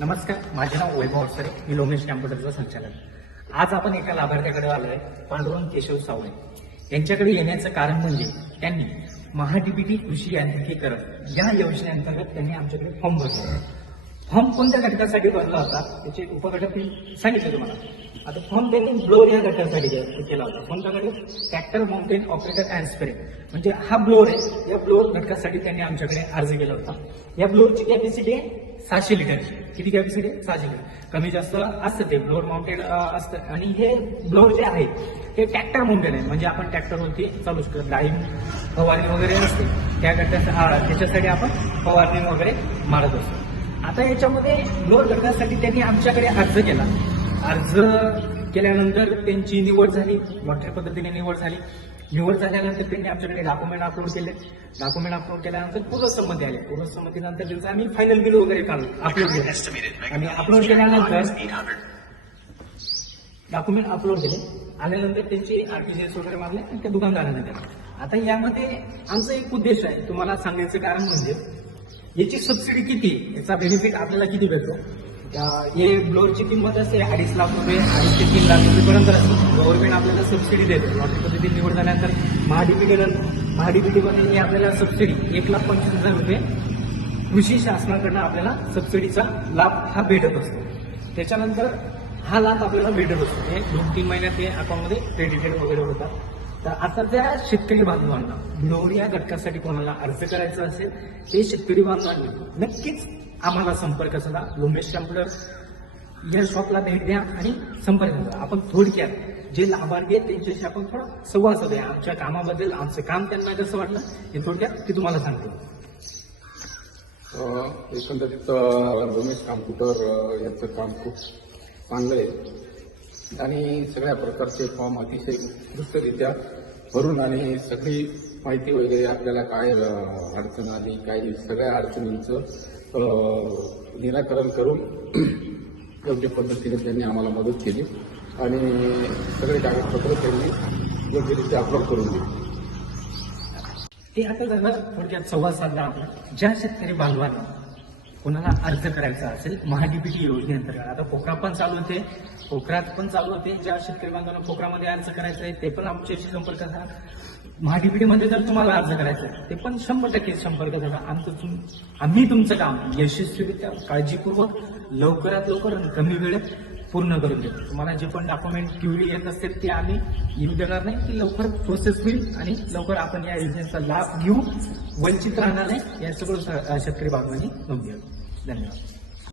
नमस्कार, माझे नाव वैभव अवसरे, मी लोमेश कॅम्प्युटरचा संचालक. आज आपण एका लाभार्थ्याकडे आलोय, पांडुरंग केशव सावळे. यांच्याकडे येण्याचं कारण म्हणजे त्यांनी महाडीबीटी कृषी यांत्रिकीकरण या योजनेअंतर्गत त्यांनी आमच्याकडे फॉर्म भरला. फॉर्म कोणत्या घटकासाठी भरला होता त्याचे उपघटक सांगितले तुम्हाला. आता फॉर्म त्यांनी ब्लोअर या घटकासाठी केला होता. कोणत्या घटक? Tractor mountain operator and spray, म्हणजे हा ब्लोअर आहे. या ब्लोअर घटकासाठी त्यांनी आमच्याकडे अर्ज केला होता. या ब्लोअरची कॅपॅसिटी आहे 600 लिटरची. किती कॅपॅसिटी? 600 लिटर. कमी जास्त असतं ते ब्लोअर माउंटेड असतं. आणि हे ब्लोअर जे आहे हे ट्रॅक्टर माउंटेड आहे, म्हणजे आपण ट्रॅक्टरवरती चालू शकतो. डाळिंब फवारणी वगैरे असते त्या त्याच्यासाठी आपण फवारणी वगैरे मारत असतो. आता याच्यामध्ये ब्लोअर घटकासाठी त्यांनी आमच्याकडे अर्ज केला. अर्ज केल्यानंतर त्यांची निवड झाली, लॉटरी पद्धतीने निवड झाली. निवड झाल्यानंतर त्यांनी आमच्याकडे डॉक्युमेंट अपलोड केले. डॉक्युमेंट अपलोड केल्यानंतर पूर्वसंमती आले. पूर्वसंमतीनंतर त्यांचं आम्ही फायनल बिल वगैरे अपलोड केलं. आणि अपलोड केल्यानंतर डॉक्युमेंट अपलोड केले. आल्यानंतर त्यांची आरटीजीएस वगैरे मारले आणि त्या दुकानदारांना दिले. आता यामध्ये आमचा एक उद्देश आहे तुम्हाला सांगायचं कारण म्हणजे याची सबसिडी किती, याचा बेनिफिट आपल्याला किती भेटतो. हे ब्लोअरची किंमत असते 2.5 लाख रुपये, 2.5 ते 3 लाख रुपयेपर्यंत असते. गव्हर्नमेंट आपल्याला सबसिडी देते. लॉटरी पद्धतीने निवड झाल्यानंतर महाडीबीटीमध्ये आपल्याला सबसिडी 1,25,000 रुपये कृषी शासनाकडनं आपल्याला सबसिडीचा लाभ हा भेटत असतो. त्याच्यानंतर हा लाभ आपल्याला भेटत असतो. हे 2-3 महिन्यात हे अकाउंटमध्ये क्रेडिटेड वगैरे होतात. तर आता त्या शेतकरी बांधवांना ब्लोअर या घटकासाठी कोणाला अर्ज करायचा असेल ते शेतकरी बांधवांनी नक्कीच आम्हाला संपर्क साधा. लोमेश कॅम्प्युटर या शॉपला भेट द्या आणि संपर्क करा. आपण थोडक्यात जे लाभार्थी आहेत त्यांच्याशी आपण थोडा संवाद साधूया. आमच्या कामाबद्दल, आमचं काम त्यांना कसं वाटलं हे थोडक्यात ते तुम्हाला सांगतो. एकंदरीत लोमेश कॉम्प्युटर यांचं काम खूप चांगलं आहे आणि सगळ्या प्रकारचे फॉर्म अतिशय उत्कृष्टरित्या भरून आणि सगळी माहिती वगैरे आपल्याला काय अडचण आली, काही सगळ्या अडचणींचं निराकरण करून योग्य पद्धतीने त्यांनी आम्हाला मदत केली आणि सगळे कागदपत्र त्यांनी योग्यरित्या अपलोड करून दिली. ते आता जरा थोडक्यात संवाद साधला आपला. ज्या शेतकरी बांधवांना कोणाला अर्ज करायचा असेल महाडीबीटी योजनेअंतर्गत, आता पोखरा पण चालू होते, पोखरात पण चालू होते. ज्या शेतकरी बांधवांना पोखरामध्ये अर्ज करायचा आहे ते पण आमच्याशी संपर्क करा. महाडीबीटीमध्ये जर तुम्हाला अर्ज करायचा आहे ते पण 100% संपर्क करा. आम्ही तुमचं काम यशस्वीरित्या काळजीपूर्वक लवकरात लवकर आणि कमी वेळेत पूर्ण करून देतो. तुम्हाला जे पण डॉक्युमेंट क्युरी येत असतील ते आम्ही येऊ देणार नाही. ती लवकर प्रोसेस होईल आणि लवकर आपण या योजनेचा लाभ घेऊ, वंचित राहणार नाही. या सगळं शेतकरी बांधवांनी नोंद घ्यावी. धन्यवाद.